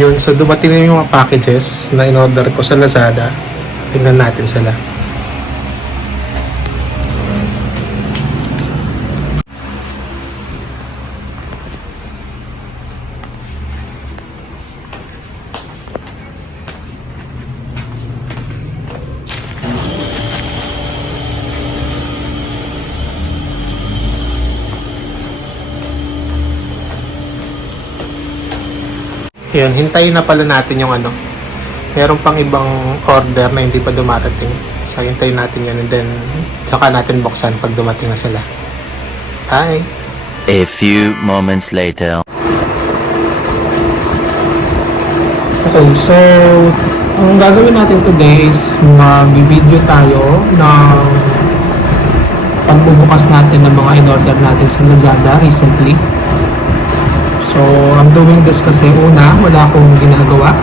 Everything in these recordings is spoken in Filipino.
Ayun, so dumating na yung mga packages na in-order ko sa Lazada. Tingnan natin sila. Ayan, hintayin na pala natin yung ano. Meron pang ibang order na hindi pa dumarating. So, hintayin natin yan and then saka natin buksan pag dumating na sila. Hi! A few moments later. Okay, so ang gagawin natin today is mag-video tayo ng pagbubukas natin ng mga in-order natin sa Lazada recently. So, I'm doing this kasi una, wala akong ginagawa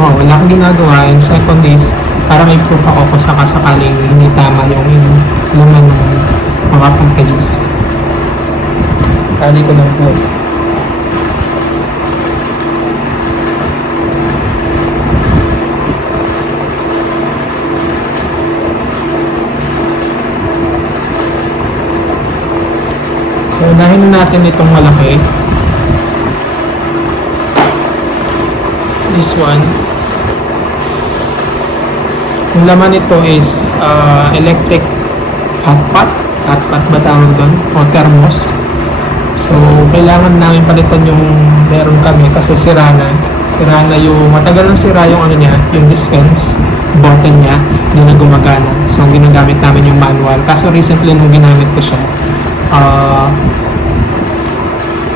wala akong ginagawa, and second is para may proof ako kung sakaling hindi tama yung laman ng mga packages. Tali ko lang po. So, unahin na natin itong malaki. This one. Yung laman nito is electric hot pot. Hot pot ba tawag doon? O thermos. So, kailangan namin palitan yung meron kami kasi sira na yung, matagal nang sira yung ano niya, yung dispense button niya, hindi na gumagana. So, ginagamit namin yung manual. Kaso recently nung ginamit ko siya,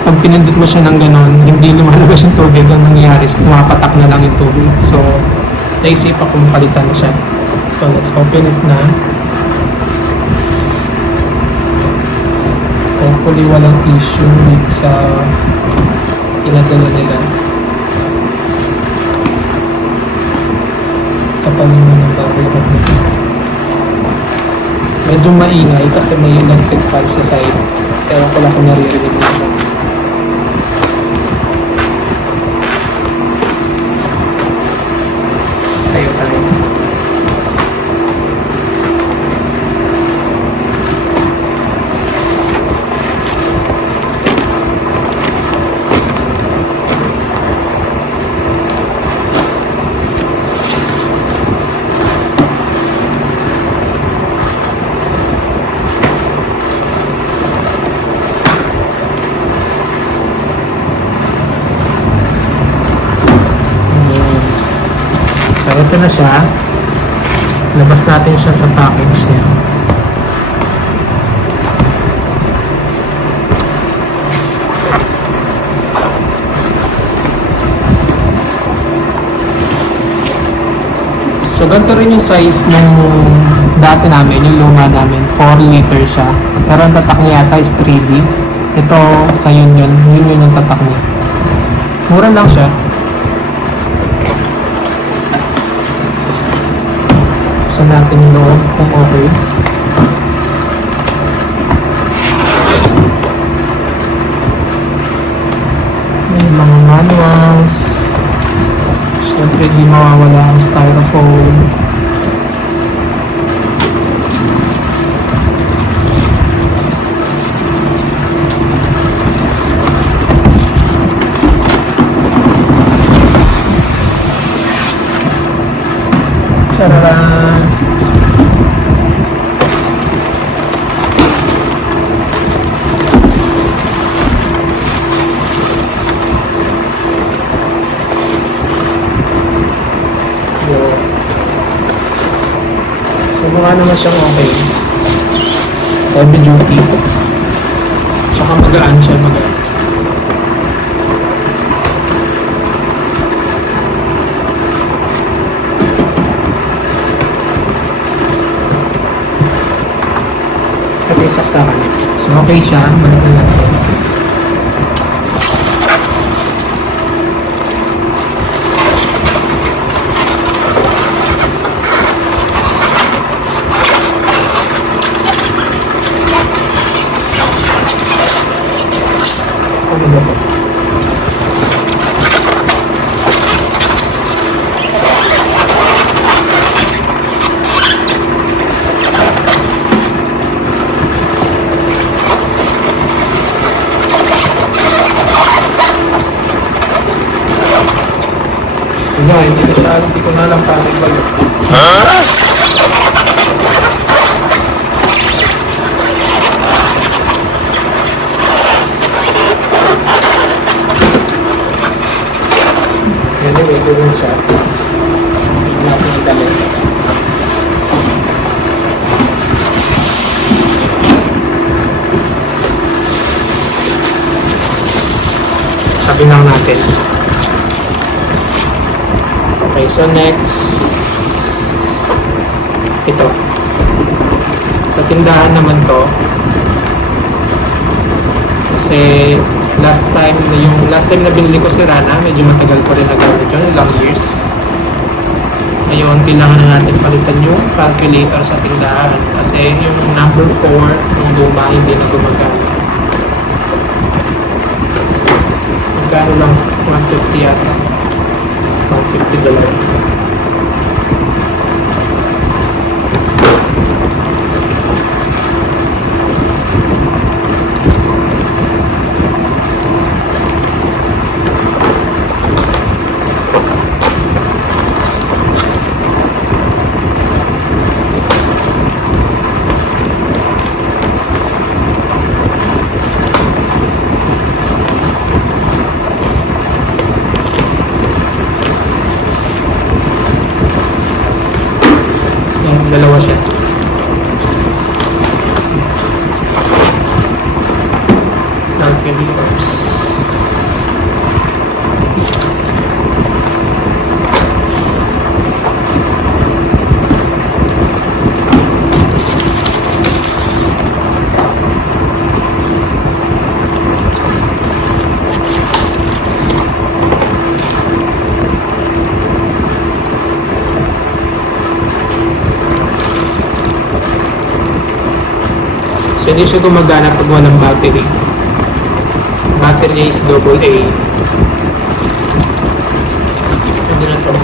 pag pinindot mo siya ng ganon, hindi lumalabas yung tubig. Ang nangyayari, pumapatak na lang yung tubig. So, naisip akong palitan na siya. So, let's open it na. Hopefully, walang issue sa pinadala nila. Kapalin mo ng bubble wrap nito. Medyo maingay kasi may electric fan sa side. Pero ko lang kung naririnig mo siya. Tayo. So, ito na siya. Labas natin siya sa package niya. So, ganito rin yung size ng dati namin, yung luma namin. 4 liter siya. Pero ang tatak niya yata is 3D. Ito, sa yun yung tatak niya. Mura lang siya. So, natin yung loob kung okay. May mga manuals. Siyempre, di mawawala ang styrofoam. Tararan! So, mukha naman siyang okay. Heavy duty. Tsaka magaan siya, magaan. Ito yung saksakan niya. So, okay siya. Balik na natin. Ano ba ito? Wala, hindi na siya alam. Hindi ko na alam paano ibalik. Anyway, doon siya. Natin ibalik. Sabi lang natin. Okay, so next. Ito. Sa tindahan naman to. Kasi last time na binili ko si Rana, medyo matagal ko rin nagamit yun, ilang years. Ngayon, kailangan na natin palitan yung calculator sa tindahan. Kasi yung number 4, yung luma, hindi na gumagana. Magkano lang? 150 yata. $150. Dalawa siya. Calculators. So, hindi siya gumagana pag walang battery. Battery is AA. Hindi na to.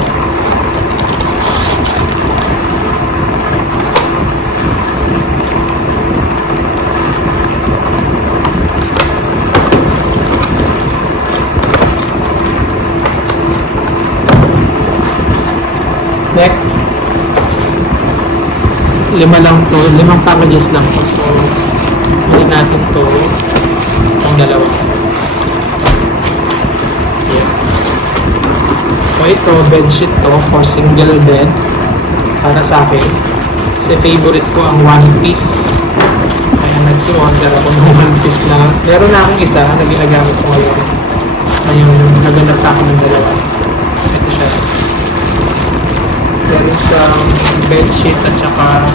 Next. 5 lang to. 5 packages lang to. So, hindi natin to ang dalawa. Yeah. So ito, bedsheet to for single bed para sa akin. Kasi favorite ko ang one piece. Kaya nagsi-order ako ng one piece na. Meron na akong isa na ginagamit ko ngayon. Ngayon, naganap ako ng dalawa. Ito siya. Meron siyang bedsheet at saka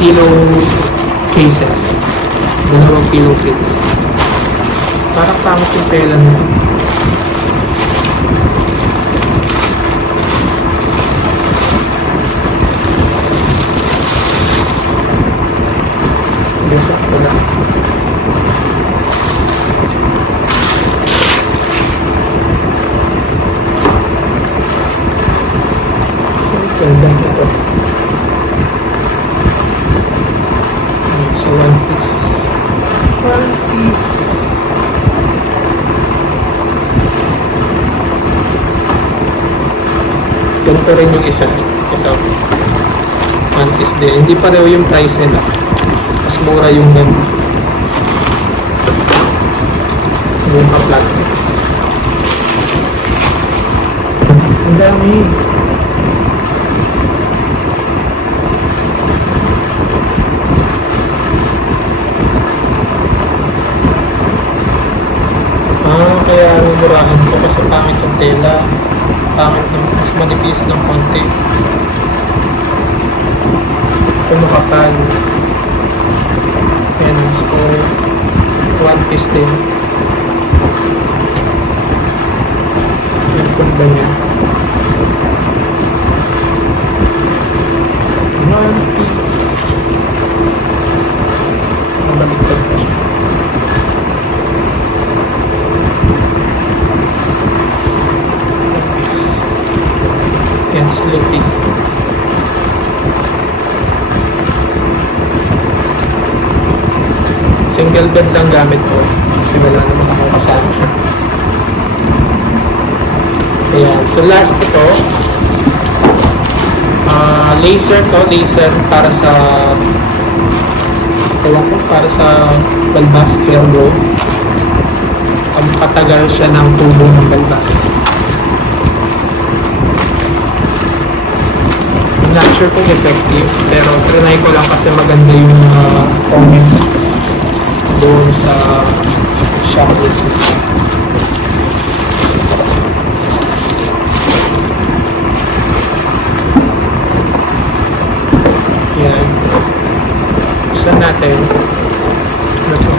pillow cases. 2 pillow case. Parang pangit yung tela nito. Basic ko lang. Ganda ito. So, one piece. One piece. Ganito rin yung isa. Ito. One piece din. Hindi pareho yung price nila. Mas mura yung ganito. Yung pa-plastic. Ang dami. Kaya mumurahan ko kasi pangit yung tela. Pangit ng mas manipis ng konti. Ito makapal. Ayan, so one piece din. Ayan, punta niya. One piece. Mabaliktad pa siya. Yan, sleeping. Single bed lang gamit ko. Kasi wala naman akong kasama. Ayan. So last ito, laser to, laser para sa balbas hair growth. Patagal siya ng tubo ng balbas. I'm not sure kung effective, pero trinay ko lang kasi maganda yung comment doon sa shop mismo. Yan. Buksan natin. Ano to?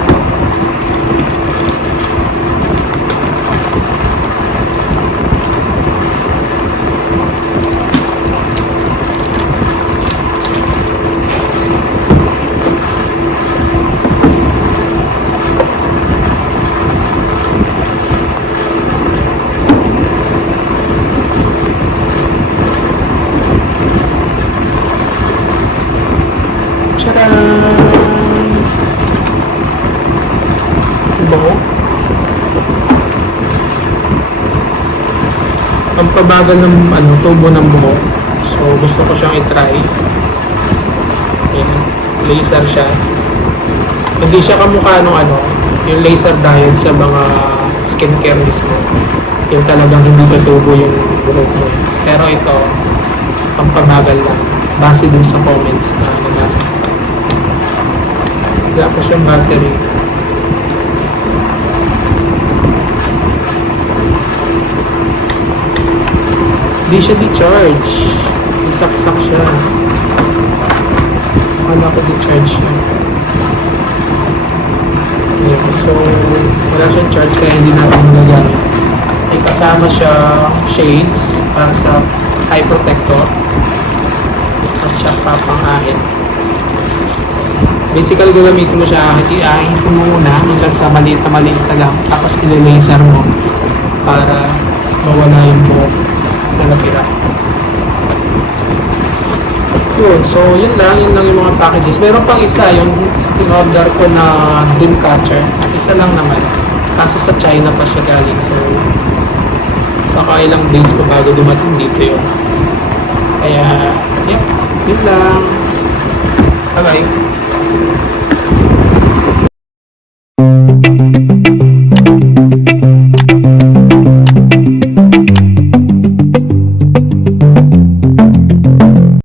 Tcharam! Bango. Ang pabagal ng tubo ng buhok. So gusto ko siyang i-try. Ayan. Laser siya. Hindi siya kamukha nung yung laser diode sa mga skincare mismo. Yung talagang hindi tutubo yung buhok mo. Pero ito, ang pabagal lang. Base dun sa comments na nabasa. Wala pa siyang battery. Hindi siya di-charge. Isaksak siya. Akala ko di-charge siya. Ayan. So, wala siyang charge kaya hindi natin magagamit. May kasama siya shades para sa eye protector. At siya papang-ahit. Basically, gagamitin mo siya, iahin mo muna hanggang sa maliit na lang. Tapos, ililaser mo para mawala yung buhok na natira. Yun. So, yun lang yung mga packages. Meron pang isa, yung in-order ko na dream catcher. Isa lang naman. Kaso sa China pa siya galing. So, baka ilang days pa bago dumating dito yun. Kaya, yun lang. Bye-bye.